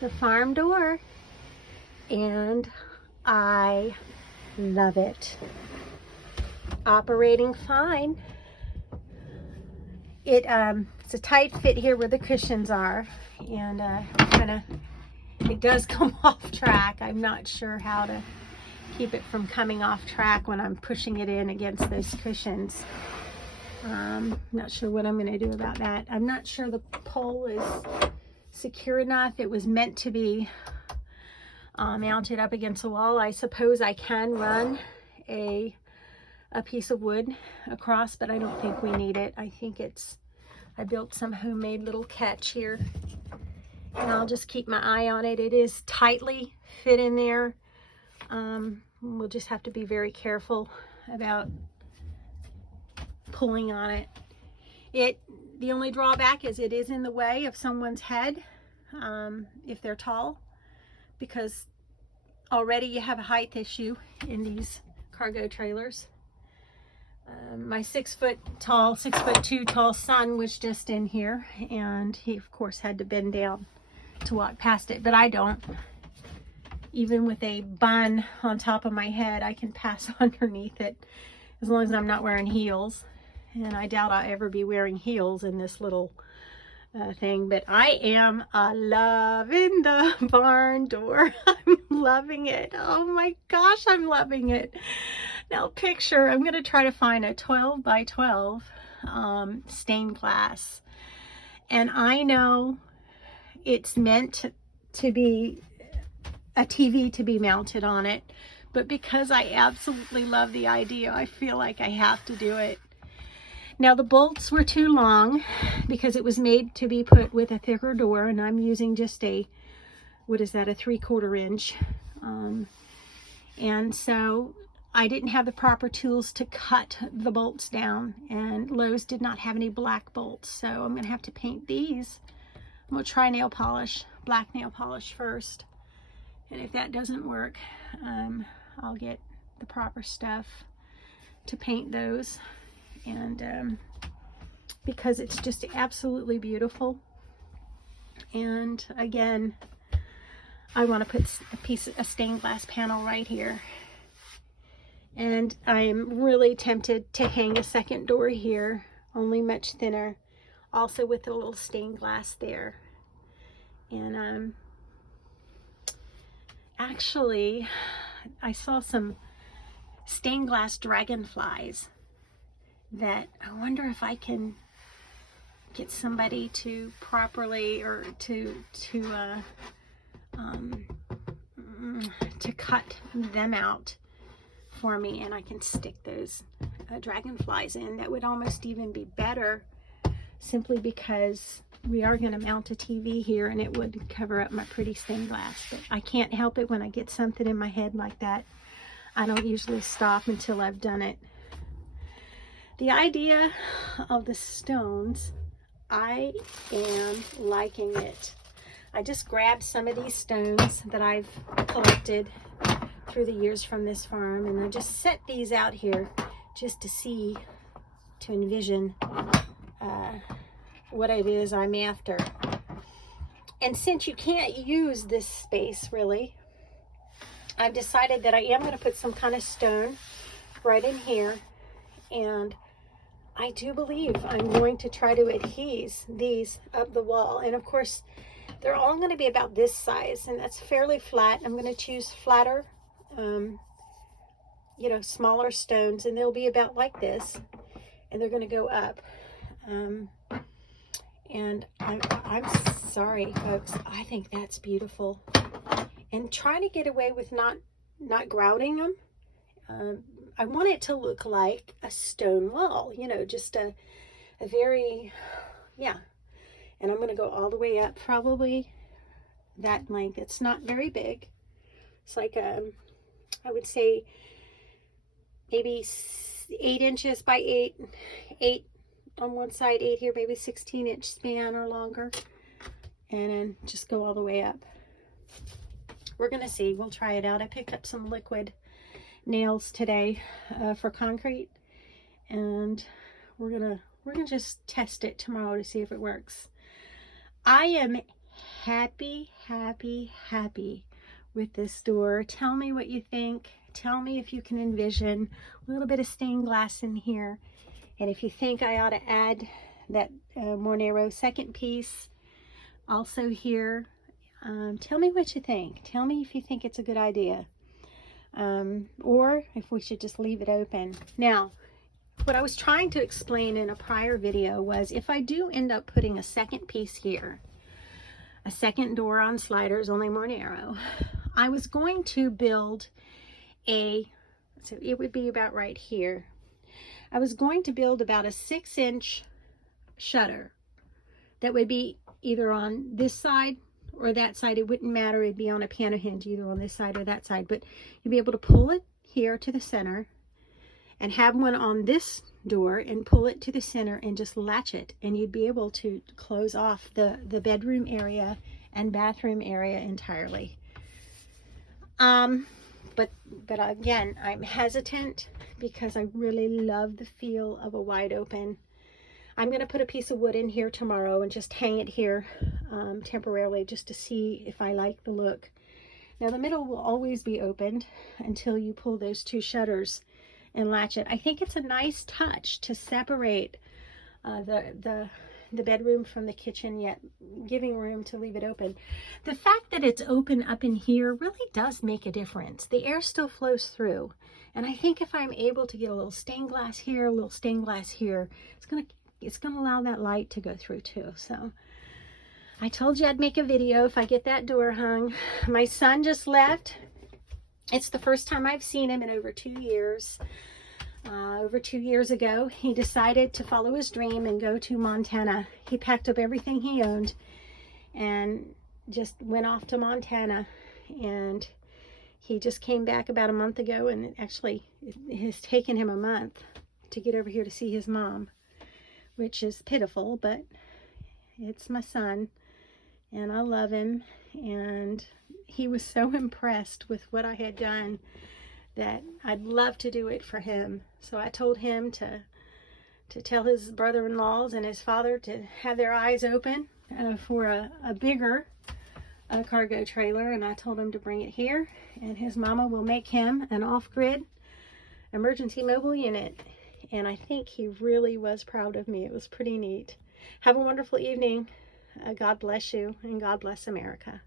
the farm door, and I love it. Operating fine. It's a tight fit here where the cushions are, and it does come off track. I'm not sure how to keep it from coming off track when I'm pushing it in against those cushions. Not sure what I'm going to do about that. I'm not sure the pole is secure enough. It was meant to be mounted up against the wall. I suppose I can run a piece of wood across, but I don't think we need it. I built some homemade little catch here, and I'll just keep my eye on it. It is tightly fit in there. We'll just have to be very careful about pulling on it. The only drawback is it is in the way of someone's head if they're tall, because already you have a height issue in these cargo trailers. My 6'2" tall son was just in here, and he of course had to bend down to walk past it, but I don't. Even with a bun on top of my head, I can pass underneath it as long as I'm not wearing heels, and I doubt I'll ever be wearing heels in this little thing. But I am loving the barn door. I'm loving it. Oh my gosh, I'm loving it. Now picture, I'm going to try to find a 12 by 12 stained glass, and I know it's meant to be a TV to be mounted on it, but because I absolutely love the idea, I feel like I have to do it. Now the bolts were too long because it was made to be put with a thicker door, and I'm using just a 3/4 inch. And so I didn't have the proper tools to cut the bolts down, and Lowe's did not have any black bolts, so I'm gonna have to paint these. I'm gonna try black nail polish first, and if that doesn't work, I'll get the proper stuff to paint those. And because it's just absolutely beautiful. And again, I want to put a stained glass panel right here, and I'm really tempted to hang a second door here, only much thinner, also with a little stained glass there. And actually I saw some stained glass dragonflies that I wonder if I can get somebody to properly, or to cut them out for me, and I can stick those dragonflies in. That would almost even be better, simply because we are going to mount a TV here, and it would cover up my pretty stained glass. But I can't help it when I get something in my head like that. I don't usually stop until I've done it. The idea of the stones, I am liking it. I just grabbed some of these stones that I've collected through the years from this farm, and I just set these out here just to envision what it is I'm after. And since you can't use this space really, I've decided that I am going to put some kind of stone right in here, and I do believe I'm going to try to adhese these up the wall. And of course, they're all going to be about this size, and that's fairly flat. I'm going to choose flatter, smaller stones, and they'll be about like this, and they're going to go up. And I'm sorry, folks, I think that's beautiful. And trying to get away with not grouting them. I want it to look like a stone wall, just a very, yeah. And I'm going to go all the way up, probably that length. It's not very big. It's like, I would say maybe 8 inches by 8 on one side, 8 here, maybe 16-inch span or longer. And then just go all the way up. We're going to see. We'll try it out. I picked up some liquid nails today for concrete, and we're gonna just test it tomorrow to see if it works. I am happy, happy, happy with this door. Tell me what you think. Tell me if you can envision a little bit of stained glass in here. And if you think I ought to add that Monero second piece also here, tell me what you think. Tell me if you think it's a good idea. Or if we should just leave it open. Now, what I was trying to explain in a prior video was if I do end up putting a second piece here, a second door on sliders, only more narrow, I was going to build so it would be about right here. I was going to build about a 6-inch shutter that would be either on this side or that side. It wouldn't matter. It'd be on a piano hinge either on this side or that side, but you'd be able to pull it here to the center and have one on this door and pull it to the center and just latch it, and you'd be able to close off the bedroom area and bathroom area entirely. But again, I'm hesitant because I really love the feel of a wide open. I'm going to put a piece of wood in here tomorrow and just hang it here temporarily just to see if I like the look. Now the middle will always be opened until you pull those two shutters and latch it. I think it's a nice touch to separate the bedroom from the kitchen, yet giving room to leave it open. The fact that it's open up in here really does make a difference. The air still flows through, and I think if I'm able to get a little stained glass here, a little stained glass here, it's gonna allow that light to go through too. So I told you I'd make a video if I get that door hung. My son just left. It's the first time I've seen him in over 2 years. Over 2 years ago, he decided to follow his dream and go to Montana. He packed up everything he owned and just went off to Montana. And he just came back about a month ago, and it has taken him a month to get over here to see his mom, which is pitiful, but it's my son and I love him. And he was so impressed with what I had done that I'd love to do it for him. So I told him to tell his brother-in-laws and his father to have their eyes open for a bigger cargo trailer, and I told him to bring it here, and his mama will make him an off-grid emergency mobile unit. And I think he really was proud of me. It was pretty neat. Have a wonderful evening. God bless you, and God bless America.